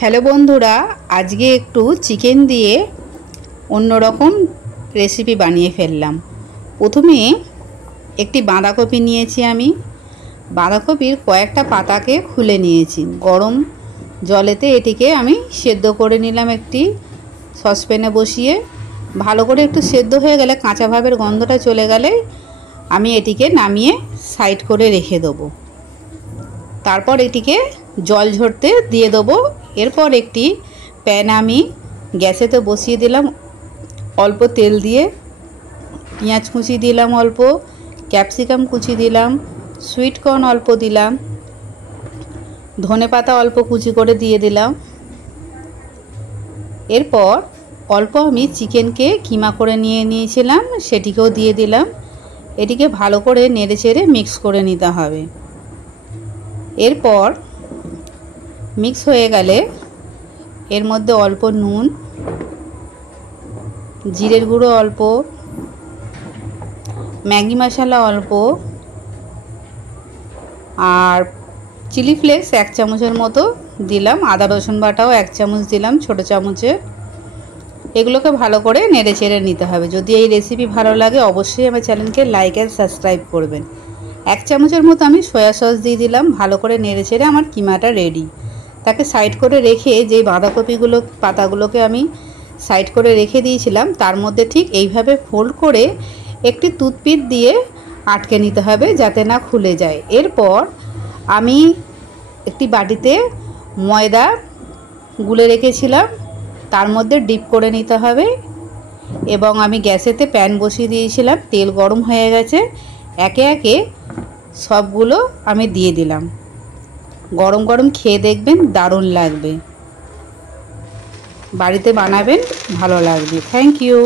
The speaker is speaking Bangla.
হ্যালো বন্ধুরা, আজকে একটু চিকেন দিয়ে অন্যরকম রেসিপি বানিয়ে ফেললাম। প্রথমে একটি বাঁধাকপি নিয়েছি। আমি বাঁধাকপির কয়েকটা পাতাকে খুলে নিয়েছি। গরম জলেতে এটিকে আমি সেদ্ধ করে নিলাম। একটি সসপ্যানে বসিয়ে ভালো করে একটু সেদ্ধ হয়ে গেলে, কাঁচা ভাবের গন্ধটা চলে গেলে আমি এটিকে নামিয়ে সাইড করে রেখে দেবো। তারপর এটিকে জল ঝরতে দিয়ে দেবো। এরপর একটি প্যান আমি গ্যাসেতে বসিয়ে দিলাম। অল্প তেল দিয়ে পেঁয়াজ কুচি দিলাম, অল্প ক্যাপসিকাম কুচি দিলাম, সুইট কর্ন অল্প দিলাম, ধনেপাতা অল্প কুচি করে দিয়ে দিলাম। এরপর অল্প আমি চিকেনকে কিমা করে নিয়েছিলাম, সেটিকেও দিয়ে দিলাম। এটিকে ভালো করে নেড়ে চেড়ে মিক্স করে নিতে হবে। এরপর মিক্স হয়ে গেলে এর মধ্যে অল্প নুন, জিরের গুঁড়ো অল্প, ম্যাগি মশলা অল্প, আর চিলি ফ্লেক্স 1 চামচের মতো দিলাম। আদা রসুন বাটাও 1 চামচ দিলাম, ছোটো চামচে। এগুলোকে ভালো করে নেড়ে চেড়ে নিতে হবে। যদি এই রেসিপি ভালো লাগে অবশ্যই আমার চ্যানেলকে লাইক অ্যান্ড সাবস্ক্রাইব করবেন। 1 চামচের মতো আমি সয়া সস দিয়ে দিলাম। ভালো করে নেড়ে চেড়ে আমার কিমাটা রেডি। তাকে সাইড করে রেখে যে পাতাগুলোকে আমি সাইড করে রেখে দিয়েছিলাম, তার মধ্যে ঠিক এইভাবে ফোল্ড করে একটি টুথপিক দিয়ে আটকে নিতে হবে যাতে না খুলে যায়। এরপর আমি একটি বাটিতে ময়দা গুলে রেখেছিলাম, তার মধ্যে ডিপ করে নিতে হবে। এবং আমি গ্যাসেতে প্যান বসিয়ে দিয়েছিলাম, তেল গরম হয়ে গেছে। একে একে সবগুলো আমি দিয়ে দিলাম। গরম গরম খেয়ে দেখবেন, দারুণ লাগবে। বাড়িতে বানাবেন, ভালো লাগবে। Thank you.